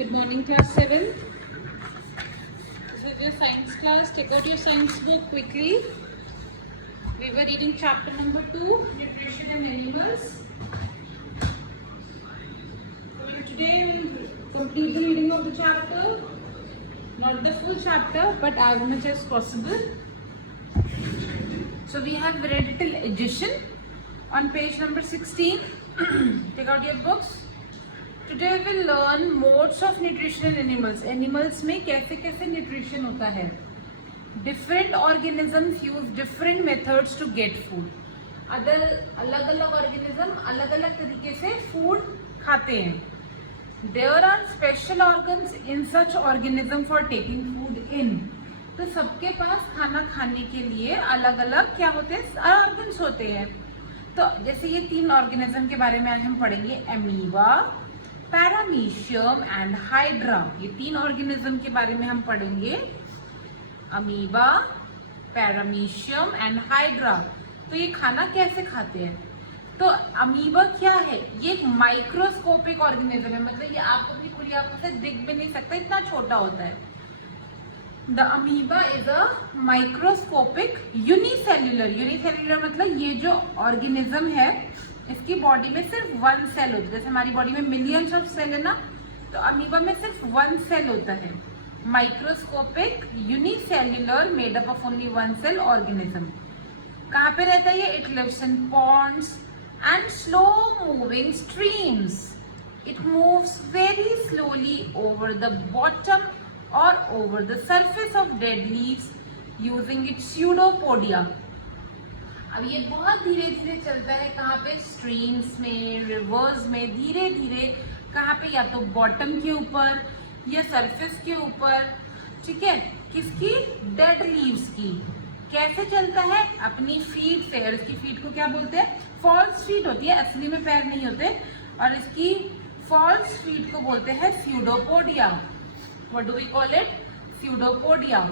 Good morning, class 7. This is your science class. Take out your science book quickly. We were reading chapter number 2, Nutrition and Animals. Today we will complete the reading of the chapter. Not the full chapter, but as much as possible. So we have read it till addition on page number 16. Take out your books. Today we will learn modes of nutrition in animals. Animals में कैसे कैसे nutrition होता है. Different organisms use different methods to get food. अलग अलग organism अलग अलग तरीके से food खाते हैं. There are special organs in such organism for taking food in. तो सबके पास खाना खाने के लिए अलग अलग क्या होते हैं, organs होते हैं. तो जैसे ये 3 organism के बारे में आज हम पढ़ेंगे. Amoeba, paramecium and hydra. ये 3 ऑर्गेनिज्म के बारे में हम पढ़ेंगे. Amoeba, paramecium and hydra. तो ये खाना कैसे खाते हैं? तो अमीबा क्या है? ये एक माइक्रोस्कोपिक ऑर्गेनिज्म है. मतलब ये आपको अपनी पूरी आंखों से दिख भी नहीं सकता, इतना छोटा होता है. The amoeba is a microscopic unicellular. Unicellular मतलब ये जो ऑर्गेनिज्म है इसकी बॉडी में सिर्फ 1 सेल होता है. जैसे हमारी बॉडी में मिलियंस ऑफ सेल है ना, तो अमीबा में सिर्फ 1 सेल होता है. Microscopic unicellular made up of only 1 cell organism. कहाँ पे रहता है ये? It lives in ponds and slow moving streams. It moves very slowly over the bottom और over the surface of dead leaves using its pseudopodia. अब ये बहुत धीरे धीरे चलता है. कहाँ पे? स्ट्रीम्स में, रिवर्स में, धीरे धीरे. कहाँ पे? या तो बॉटम के ऊपर या सरफेस के ऊपर. ठीक है, किसकी? डेड लीव्स की. कैसे चलता है? अपनी फीट से. और इसकी फीट को क्या बोलते हैं? फॉल्स फीट होती है, असली में पैर नहीं होते. और इसकी फॉल्स फीट को बोलते हैं pseudopodia. What do we call it? Pseudopodia.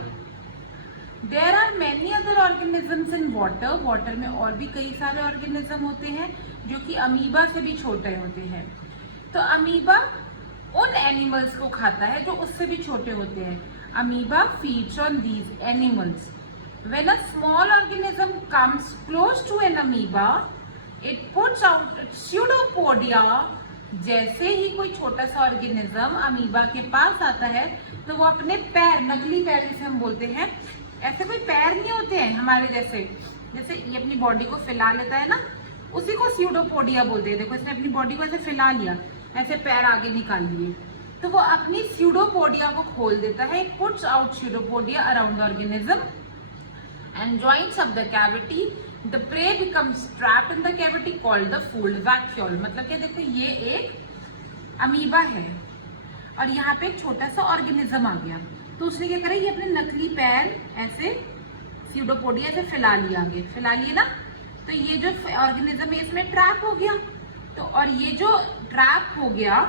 There are many other organisms in water. Water में और भी कई सारे ऑर्गेनिज्म होते हैं जो कि अमीबा से भी छोटे होते हैं. तो अमीबा उन एनिमल्स को खाता है जो उससे भी छोटे होते हैं. Amoeba feeds on these animals. When a small organism comes close to an amoeba, it puts out its pseudopodia. जैसे ही कोई छोटा सा ऑर्गेनिज्म अमीबा के पास आता है तो वो अपने पैर, नकली पैर जिसे हम बोलते हैं, ऐसे कोई पैर नहीं होते हैं हमारे जैसे. जैसे ये अपनी बॉडी को फैला लेता है ना, उसी को स्यूडोपोडिया बोलते हैं. देखो इसने अपनी बॉडी को ऐसे फैला लिया, ऐसे पैर आगे निकाल लिए, तो वो अपनी स्यूडोपोडिया को खोल देता है. It puts out pseudopodia around the organism and joints up the cavity. The prey becomes trapped in the cavity called the fooled vacuole. मतलब क्या? देखो ये एक अमीबा है और यहाँ पे एक छोटा सा ऑर्गेनिज्म आ गया, तो उसने क्या करा? ये अपने नकली पैर ऐसे स्यूडोपोडिया से फैला लिया, आगे फैला लिए ना, तो ये जो ऑर्गेनिज्म है इसमें ट्रैप हो गया. तो और ये जो ट्रैप हो गया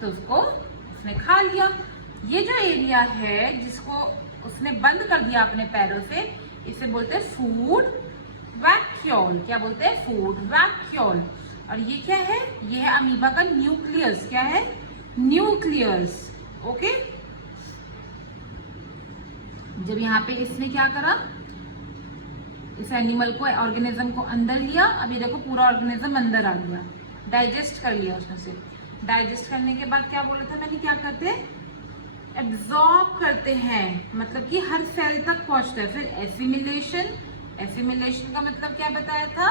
तो उसको उसने खा लिया. ये जो एरिया है जिसको उसने बंद कर दिया अपने पैरों से, इसे बोलते हैं फूड वैक्यूल. क्या बोलते हैं? Food vacuole. और ये क्या है? ये है अमीबा का न्यूक्लियस. क्या है? न्यूक्लियस. ओके. जब यहाँ पे इसने क्या करा? इस एनिमल को, ऑर्गेनिज्म को अंदर लिया. अभी देखो पूरा ऑर्गेनिज्म अंदर आ गया, डाइजेस्ट कर लिया उसमें से. डाइजेस्ट करने के बाद क्या बोला था मैंने? क्या करते हैं? एब्जॉर्ब करते हैं. मतलब कि हर सेल तक पहुंचता है. फिर एसिमिलेशन. एसिमिलेशन का मतलब क्या बताया था?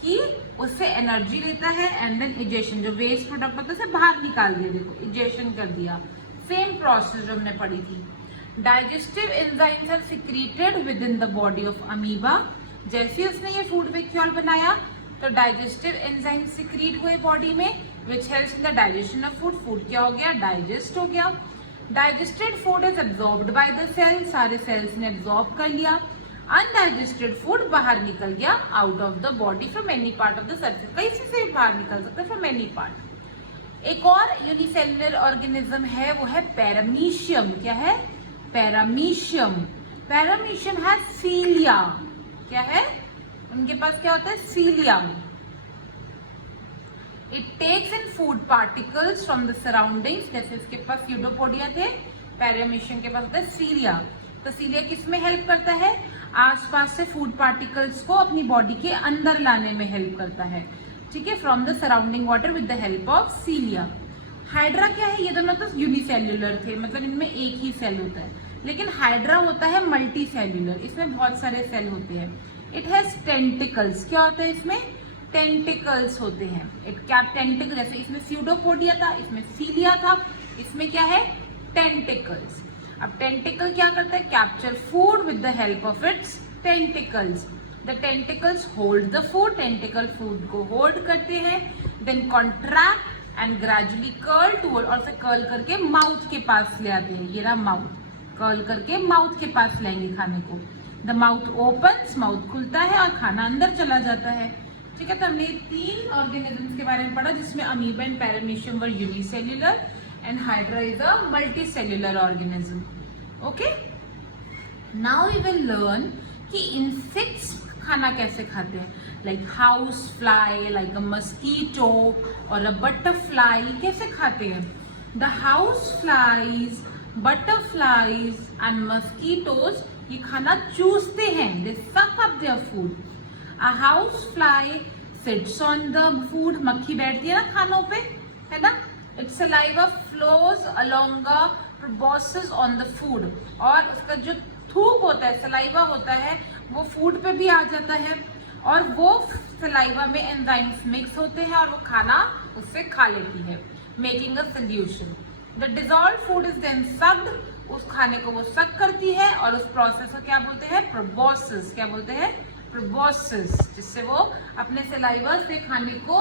कि उससे एनर्जी लेता है. एंड देन इजेशन, जो वेस्ट प्रोडक्ट होता है उसे बाहर निकाल दिया. देखो इजेशन कर दिया. सेम प्रोसेस जो हमने पढ़ी थी. Digestive enzymes are secreted within the body of amoeba. जैसे उसने ये फूड वैक्यूल बनाया तो डाइजेस्टिव एंजाइम सिक्रीट हुए बॉडी में, which helps in the digestion of food. Food क्या हो गया? डाइजेस्ट हो गया. Digested food is absorbed by the cell. सारे सेल्स ने एब्जॉर्ब कर लिया. अनडाइजेस्टेड फूड बाहर निकल गया out of the body from any part of the surface. कहीं से बाहर निकल सकता है, फ्रॉम एनी पार्ट. एक और यूनिसेल्युलर ऑर्गेनिज्म है, वो है पैरामीशियम. क्या है? पैरामीशियम. पैरामीशियम है सीलिया. क्या है? उनके पास क्या होता है? सीलिया. It takes in food particles from the surroundings. जैसे इसके पास स्यूडोपोडिया थे, पैरामीशियम के पास होता है सीलिया। तो सीलिया किस में हेल्प करता है? आसपास से फूड पार्टिकल्स को अपनी बॉडी के अंदर लाने में हेल्प करता है, ठीक है, from the surrounding water with the help of सीलिया। Hydra क्या है? ये दोनों तो यूनिसेल्युलर थे, मतलब इनमें एक ही सेल होता है, लेकिन हाइड्रा होता है मल्टी सेल्युलर, इसमें बहुत सारे सेल होते हैं। It has tentacles. क्या होता है इसमें? टेंटिकल्स होते हैं। इट कैप टेंटिकल, जैसे इसमें स्यूडोपोडिया था, इसमें सीलिया था, इसमें क्या है? टेंटिकल्स। अब टेंटिकल क्या करता है? Capture food with the help of its tentacles. The tentacles hold the food, tentacle food को होल्ड करते हैं, then contract and gradually curl toward, और फिर कर्ल करके माउथ के पास ले आते हैं। ये रहा माउथ, कर्ल करके माउथ के पास लाएंगे खाने को। द माउथ ओपन्स, माउथ खुलता है और खाना अंदर चला जाता है, ठीक है। तो हमने 3 ऑर्गेनिजम्स के बारे में पढ़ा, जिसमें amoeba and paramecium were unicellular and hydra is a multicellular organism. Okay, now we will learn कि इंसेक्ट्स खाना कैसे खाते हैं, like house fly, like a mosquito और अ बटरफ्लाई कैसे खाते हैं। The house flies, butterflies and mosquitoes ये खाना चूसते हैं, they suck up their food. A house fly sits on the food, मक्खी बैठती है ना खानों पे, है ना। It's saliva flows along the proboscis on the food, और उसका जो थूक होता है, सलाइवा होता है, वो फूड पे भी आ जाता है, और वो सलाइवा में एंजाइम्स मिक्स होते हैं और वो खाना उससे खा लेती है, making a solution. The dissolve food is then sucked, उस खाने को वो सक करती है, और उस प्रोसेस को क्या बोलते हैं? प्रोबोसिस। क्या बोलते हैं? प्रोबोसिस, जिससे वो अपने सलाइवा से खाने को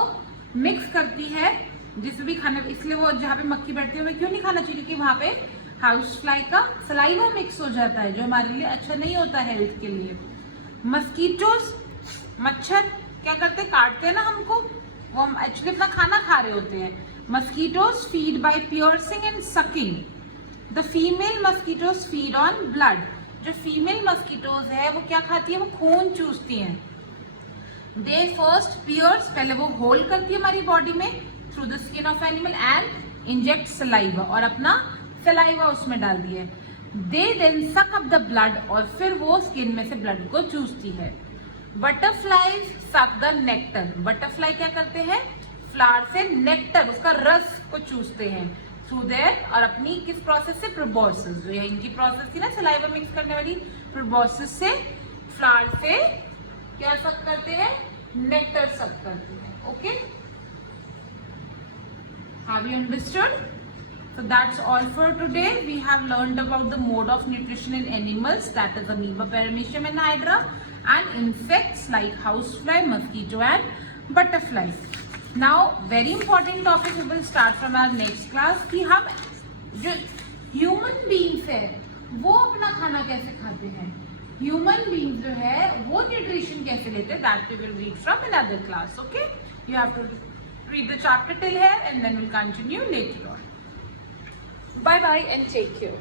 मिक्स करती है, जिस भी खाने, इसलिए वो जहाँ पे मक्खी बैठती है, हमें क्यों नहीं खाना चाहिए? क्योंकि वहाँ पे हाउस फ्लाई का सलाइवा मिक्स हो जाता है, जो हमारे लिए अच्छा नहीं होता हेल्थ के लिए। मस्कीटोज, मच्छर क्या करते हैं? काटते हैं ना हमको, वो हम एक्चुअली अपना खाना खा रहे होते हैं। Mosquitoes feed by piercing and sucking. The female mosquitoes feed on blood. जो फीमेल मस्कीटोज है वो क्या खाती है? वो खून चूसती हैं। दे फर्स्ट पियर्स, पहले वो होल्ड करती है हमारी बॉडी में through the skin of animal and inject saliva, और अपना सलाइवा उसमें डाल दिया। दे देन सक अप द ब्लड, और फिर वो स्किन में से ब्लड को चूसती है। Butterfly suck the nectar. Butterfly क्या करते हैं? फ्लावर से नेक्टर, उसका रस को चूसते हैं थ्रू देयर, और अपनी किस प्रोसेस से? प्रोबोसिस। जो है इनकी प्रोसेस थी ना सलाइवा मिक्स करने वाली, प्रोबोसिस से फ्लावर से क्या सक करते हैं? नेक्टर सक करते हैं। Okay, have you understood? So that's all for today. We have learned about the mode of nutrition in animals, that is amoeba, paramecium and hydra, and insects like housefly, mosquito and butterfly. Now very important topic we will start from our next class कि हम जो human beings है वो अपना खाना कैसे खाते हैं, human beings जो है वो nutrition कैसे लेते हैं, that we will read from another class. Okay, you have to read the chapter till here and then we'll continue later on. Bye bye and take care.